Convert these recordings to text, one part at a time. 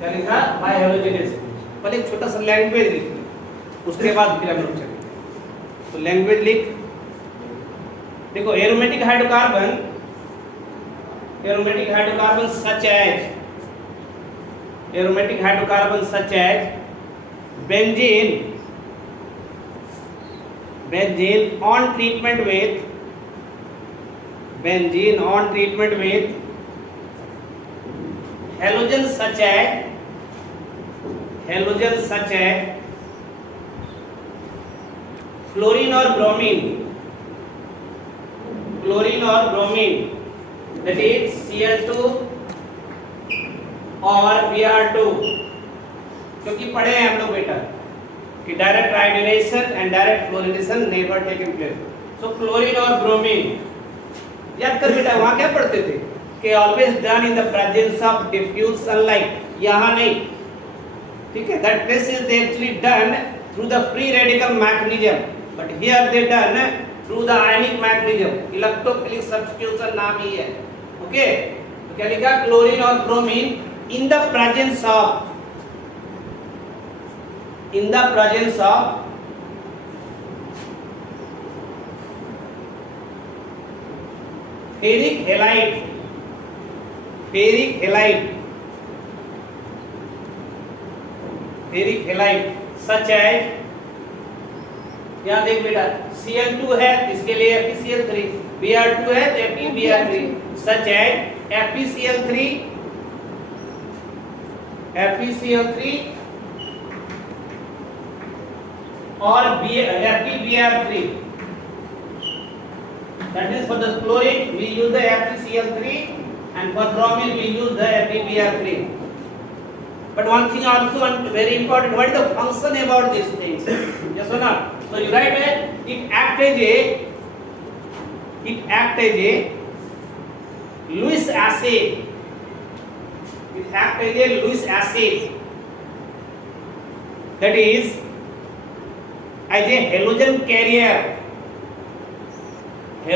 क्या लिखा? बाय हेलोजेनेसिटी। पहले एक छोटा सा लैंग्वेज लिख, उसके बाद फिर हम लोग चलेंगे। तो लैंग्वेज लिख, देखो aromatic hydrocarbon such as benzene on treatment with halogen such as fluorine or bromine, that is Cl2 और Br2, क्योंकि पढ़े हैं हम लोग बेटा कि direct iodination and direct fluorination never taken place. So chlorine और ब्रोमीन याद कर बेटा, वहां क्या पढ़ते थे कि always done in the presence of diffuse sunlight, यहां नहीं, ठीक है। That place is actually done through the free radical mechanism, but here they done through the ionic mechanism, electrophilic substitution नाम ही है। ओके, तो क्या लिखा? क्लोरीन और bromine in the presence of ferric halide such as, यहाँ देख बेटा Cl2 है, इसके लिए FeCl3, Br2 है तो FeBr3, सच एज FeCl3 और FeBr3. That is for the chlorine we use the FeCl3 and for bromine we use the FeBr3. But one thing also very important, what is the function about these things? Yes or not? So you write it act as a Lewis acid. It act as a Lewis acid. That is as a halogen carrier. तो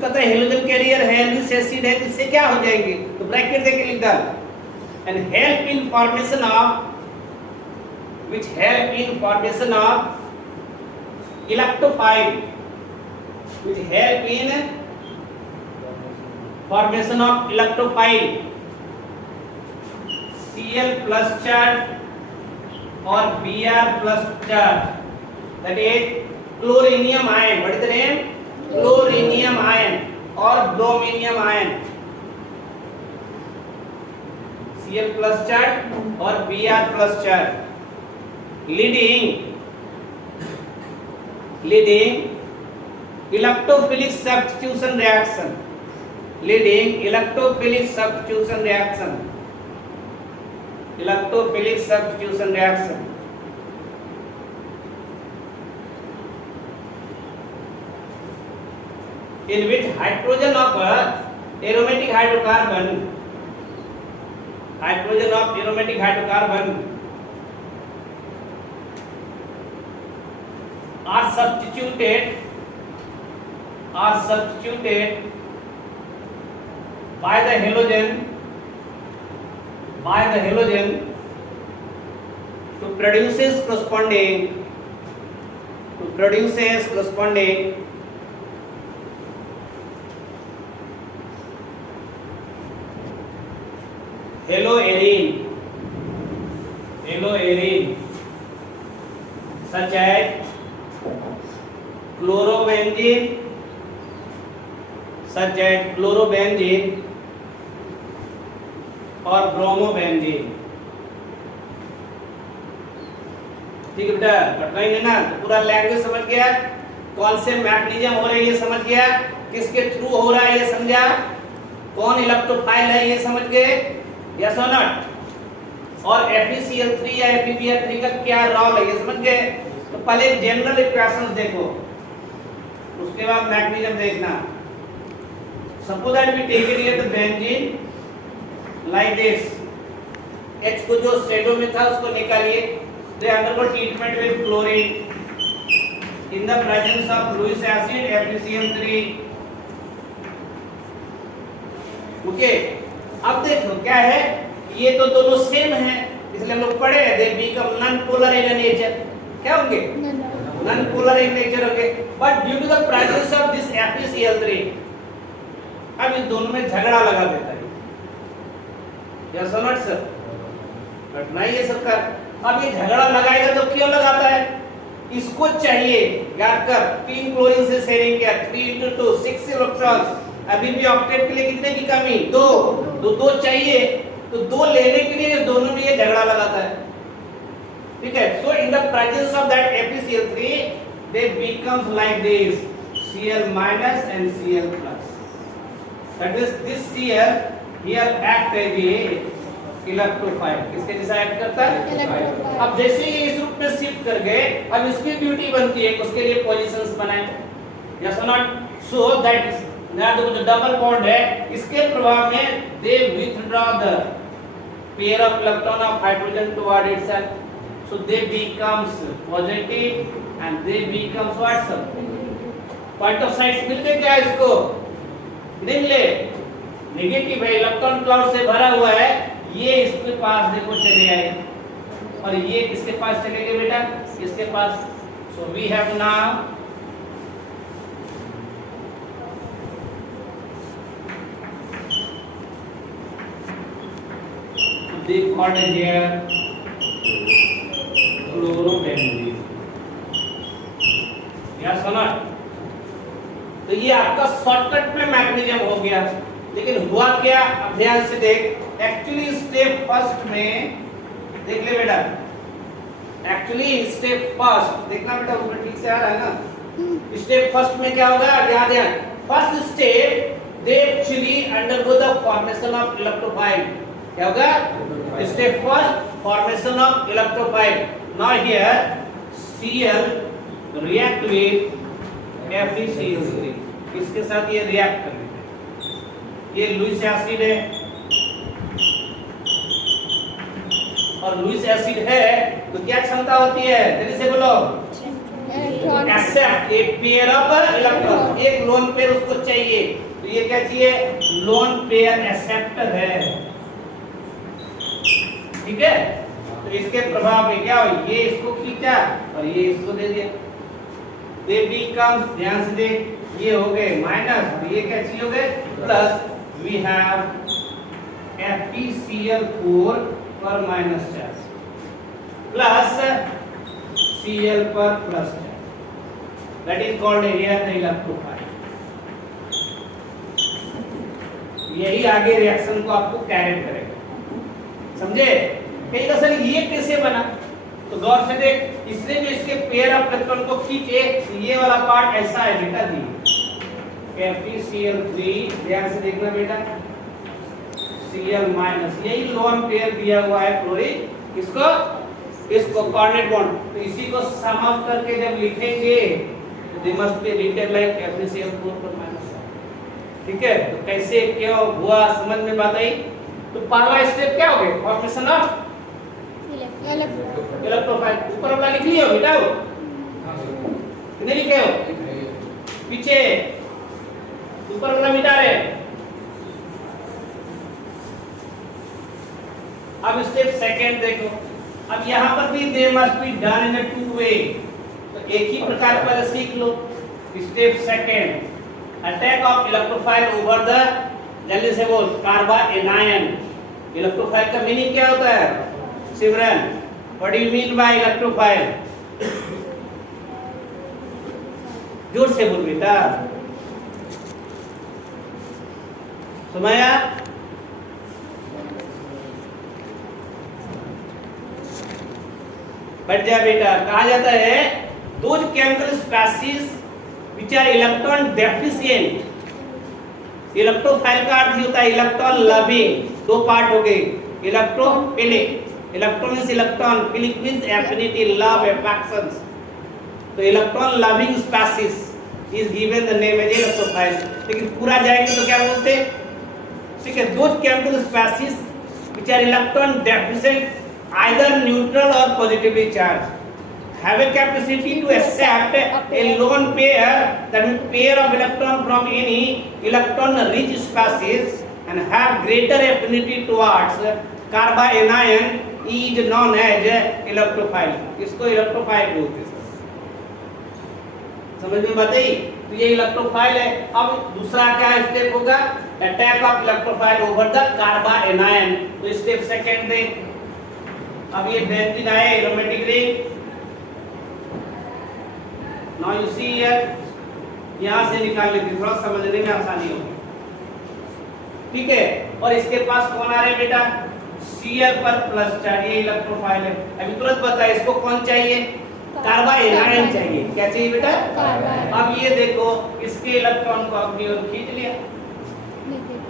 कहता है halogen career है, Lewis acid है, तो इससे क्या हो जाएंगे? तो ब्रैकेट देके लिख डाल, and help in formation of electrophile, Cl plus charge और Br plus charge, that is chlorinium ion. What is the name? Chlorinium ion or brominium ion. Cl plus charge और Br plus charge, leading electrophilic substitution reaction. In which hydrogen of aromatic hydrocarbon are substituted by the halogen to produces corresponding haloarine such as chlorobenzene और bromobenzene. ठीक है बेटा, कटवाएंगे ना तो पूरा language समझ गया, कौन से मैकेनिज्म हो रहे हैं ये समझ गया, किसके थ्रू हो रहा है ये समझा, कौन इलेक्ट्रोफाइल है ये समझ गए, यस और नॉट, और FeCl3 या FeBr3 का क्या रोल है ये समझ गए। तो पहले जनरल इक्वेशंस देखो, उसके बाद मैकेनिज्म देखना। Suppose that we take it the benzene like this, H को जो शेडो में था उसको निकालिए, they undergo treatment with chlorine, in the presence of Lewis acid FeCl3. Okay, अब देखो क्या है, ये तो दोनों सेम है इसलिए हम लोग पढ़े हैं, they become non polar in nature. क्या होंगे? नॉन पोलर इन नेचर होंगे। But due to the presence of this FeCl3, अब इन दोनों में झगड़ा लगा देता है। Yes or not sir? But नहीं है सरकार। अब ये झगड़ा लगाएगा तो क्यों लगाता है? इसको चाहिए, याद कर, 3 क्लोरीन से शेयरिंग किया, 3 × 2 6 इलेक्ट्रॉन्स। अभी भी ऑक्टेट के लिए कितने की कमी? 2। तो 2 चाहिए, तो 2 लेने के लिए दोनों में ये झगड़ा लगाता है। ठीक है, so in the presence of that FeCl3 they becomes like this, Cl- and Cl+. That is, this Cl here act as a electrophile. किसके जैसा एक्ट करता है? अब जैसे ही इस रूप में शिफ्ट कर गए, अब इसकी ड्यूटी बनती है उसके लिए पोजीशंस बनाए। Yes or not? So that जो डबल बॉन्ड है, इसके प्रभाव में they withdraw the pair of electron of hydrogen toward itself, so they becomes positive and they becomes what sir? Point of sides मिल गए क्या इसको? नहीं मिले, नेगेटिव है, इलेक्ट्रॉन क्लाउड से भरा हुआ है। ये इसके पास देखो चले आए और ये किसके पास चले गए बेटा? इसके पास। So we have now they called here chlorobenzene। Yes or not? तो ये आपका शॉर्टकट में मैकेनिज्म हो गया, लेकिन हुआ क्या? अब ध्यान से देख। एक्चुअली स्टेप फर्स्ट में देख ले बेटा, एक्चुअली स्टेप फर्स्ट देखना बेटा, उसमें ठीक से आ रहा है ना? स्टेप फर्स्ट में क्या होगा? ध्यान, first step they actually undergo the formation of electrophile. क्या होगा? Step first, formation of electrophile. Now here Cl react with FeCl3, इसके साथ ये रिएक्ट कर लेते हैं। ये लुईस एसिड है और लुईस एसिड है तो क्या क्षमता होती है? जल्दी से बोलो। Accept a pair of electron, एक लोन पेयर उसको चाहिए, तो ये क्या चाहिए? लोन पेयर एक्सेप्टर है। ठीक है, तो इसके प्रभाव में क्या हो? ये इसको खींचा और ये इसको दे दिया, दे बिकम्स, ध्यान से देख, ये हो गए माइनस और ये क्या चीज हो गए प्लस। वी हैव FeCl4 पर माइनस चार्ज प्लस Cl पर plus charge, that is called here the electrophile. यही आगे रिएक्शन को आपको कैरी करेगा, समझे? कहीं सर ये कैसे बना? तो गौर से देख, इसने जो इसके पेयर ऑफ इलेक्ट्रॉन को खींचे, ये वाला पार्ट ऐसा है बेटा, दी FeCl3, ध्यान से देखना बेटा, Cl-, यही लोन पेयर दिया हुआ है क्लोरीन, इसको कोऑर्डिनेट बॉन्ड, तो इसी को सम अप करके जब लिखेंगे तो they must be written like FeCl4 पर माइनस। ठीक है, तो कैसे क्या हुआ समझ में बात आई? तो पहला स्टेप क्या हो गया? Formation of electrophile. ऊपर वाला लिख लियो बेटा, कितने लिखे हो? पीछे ऊपर वाला मिटा रहे। अब स्टेप सेकंड देखो, अब यहाँ पर भी they must be done in a two way, तो एक ही प्रकार पहले सीख लो। Step second, attack of electrophile over the, जल्दी से बोल, कार्बानियन। इलेक्ट्रोफाइल का मीनिंग क्या होता है Simran? What do you mean by electrophile? जोर से बोल बेटा, सुमाया। बैठ जा बेटा। कहा जाता है those chemical species which are electron deficient. Electrophile का अर्थ होता है इलेक्ट्रॉन लविंग। दो पार्ट हो गए, electrophilic, electron means electron, philic means affinity, love, affections. तो electron loving species is given the name as electrophile. लेकिन पूरा जाएंगे तो क्या बोलते? ठीक है, those chemical species which are electron deficient either neutral or positively charge. have a capacity to accept a lone pair, that means pair of electron from any electron rich species and have greater affinity towards carbanion is known as electrophile. इसको electrophile बोलते हैं। समझ में बात आई? तो ये electrophile है। अब दूसरा क्या स्टेप होगा? Attack of electrophile over the carbanion. तो स्टेप सेकंड में अब ये बेंजीन आया aromatic ring. Now you see here, यहां से निकाल लेते, थोड़ा समझने में आसानी होगी। ठीक है, और इसके पास कौन आ रहा है बेटा? Cl पर प्लस चार्ज, ये इलेक्ट्रोफाइल है। अभी तुरंत बता, इसको कौन चाहिए? कार्बानियन चाहिए। क्या चाहिए बेटा? अब ये देखो, इसके इलेक्ट्रॉन को अपनी ओर खींच लिया,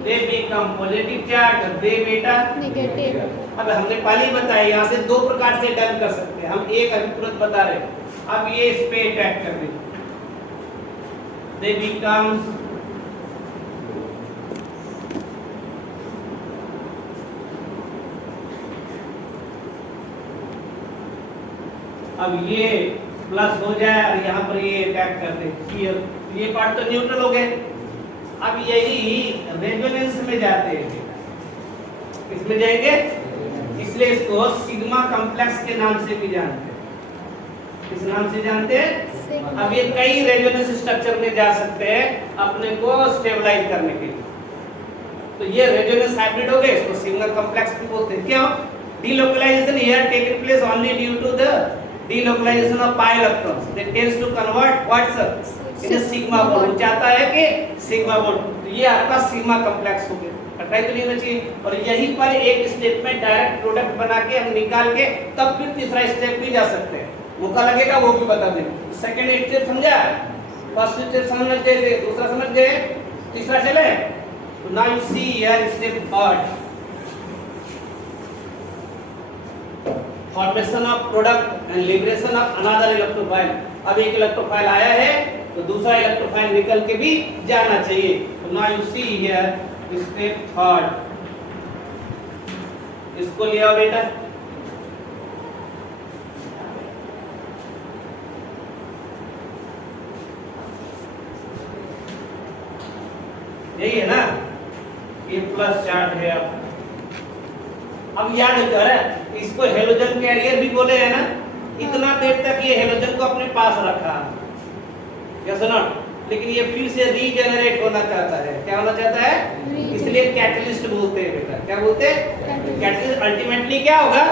दे बिकम पॉजिटिव चार्ज, दे बेटा नेगेटिव। अब हमने पहले ही बताया, यहाँ से दो प्रकार से डन कर सकते हैं हम, एक अभी तुरंत बता रहे हैं। अब ये इस पे अटैक कर दे, दे बिकम अब ये प्लस हो जाए और यहाँ पर ये अटैक कर दे, ये पार्ट तो न्यूट्रल हो गए। अब यही रेजोनेंस में जाते हैं, किसमें जाएंगे? इसलिए इसको सिग्मा कॉम्प्लेक्स के नाम से भी जानते हैं। किस नाम से जानते हैं? अब ये कई रेजोनेंस स्ट्रक्चर में जा सकते हैं अपने को स्टेबलाइज करने के लिए। तो ये रेजोनेंस हाइब्रिड हो गए, इसको सिग्मा कॉम्प्लेक्स भी बोलते हैं। क्यों? Delocalization here taken place only due to the delocalization of pi electrons, they tends to convert what sir in a sigma bond। वो चाहता है कि सिग्मा बॉन्ड, तो ये आपका सिग्मा कॉम्प्लेक्स हो गया। कठिनाई तो नहीं होना चाहिए। और यहीं पर एक स्टेप में डायरेक्ट प्रोडक्ट बना के हम निकाल के तब फिर तीसरा स्टेप भी जा सकते हैं। मौका लगेगा वो भी बता दें। सेकंड स्टेप समझा? फर्स्ट स्टेप समझ गए, दूसरा समझ गए, तीसरा चले। तो now you see here step third, formation of product and liberation of another electrophile. अब एक इलेक्ट्रोफाइल आया है तो दूसरा इलेक्ट्रोफाइल निकल के भी जाना चाहिए। तो now you see here step third, इसको ले आओ बेटा। यही है ना, ये प्लस चार्ज है। अब याद कर, इसको हेलोजन कैरियर भी बोले हैं ना। इतना देर तक ये हेलोजन को अपने पास रखा, यस नॉट, लेकिन ये फिर से रीजेनरेट होना चाहता है। क्या होना चाहता है? इसलिए कैटलिस्ट बोलते हैं बेटा। क्या बोलते हैं? कैटलिस्ट। अल्टीमेटली क्या होगा?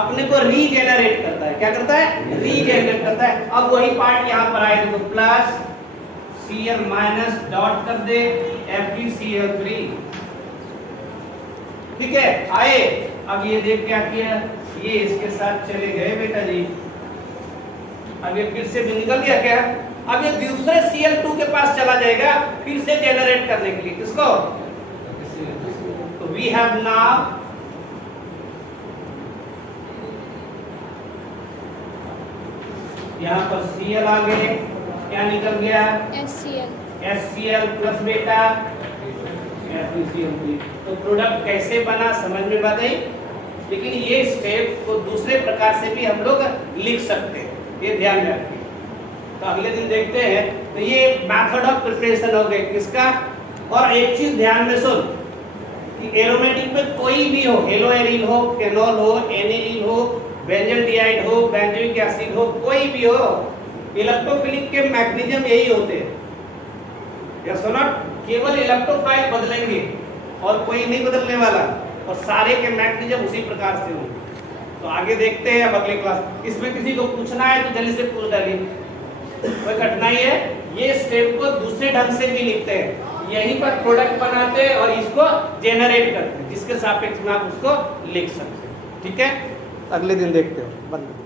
अपने को रीजेनरेट करता है। क्या करता है? रीजेनरेट करता है। अब वही पार्ट यहाँ पर आए तो प्लस Cl माइनस डॉट कर दे FeCl3। ठीक है, आए। अब ये देख क्या किया, ये इसके साथ चले गए बेटा जी। अब ये फिर से भी निकल गया क्या? अब ये दूसरे Cl2 के पास चला जाएगा फिर से जेनरेट करने के लिए। किसको? तो वी हैव नाउ यहाँ पर Cl आ गए, क्या निकल गया? HCl प्लस बेटा FeCl3। तो प्रोडक्ट कैसे बना समझ में बात आई। लेकिन ये स्टेप को दूसरे प्रकार से भी हम लोग लिख सकते हैं, ये ध्यान रखिए। तो अगले दिन देखते हैं। तो ये मेथड ऑफ प्रिपरेशन हो गए किसका। और एक चीज ध्यान में सुन कि एरोमेटिक में कोई भी हो, हेलोएरिन हो, केनॉल हो, एनिलीन हो, बेंजल्डिहाइड हो, बेंजोइक एसिड हो, कोई भी हो, इलेक्ट्रोफिलिक के मैकेनिज्म यही होते हैं। या सुना, केवल इलेक्ट्रोफाइल बदलेंगे और कोई नहीं बदलने वाला, और सारे के मैकेनिज्म उसी प्रकार से होंगे। तो आगे देखते हैं अब अगली क्लास। इसमें किसी को पूछना है तो जल्दी से पूछ डालिए, कोई कठिनाई है? ये स्टेप को दूसरे ढंग से भी लिखते हैं, यहीं पर प्रोडक्ट बनाते हैं और इसको जेनरेट करते हैं, जिसके सापेक्ष में आप उसको लिख सकते हैं। ठीक है, अगले दिन देखते हो। बंद।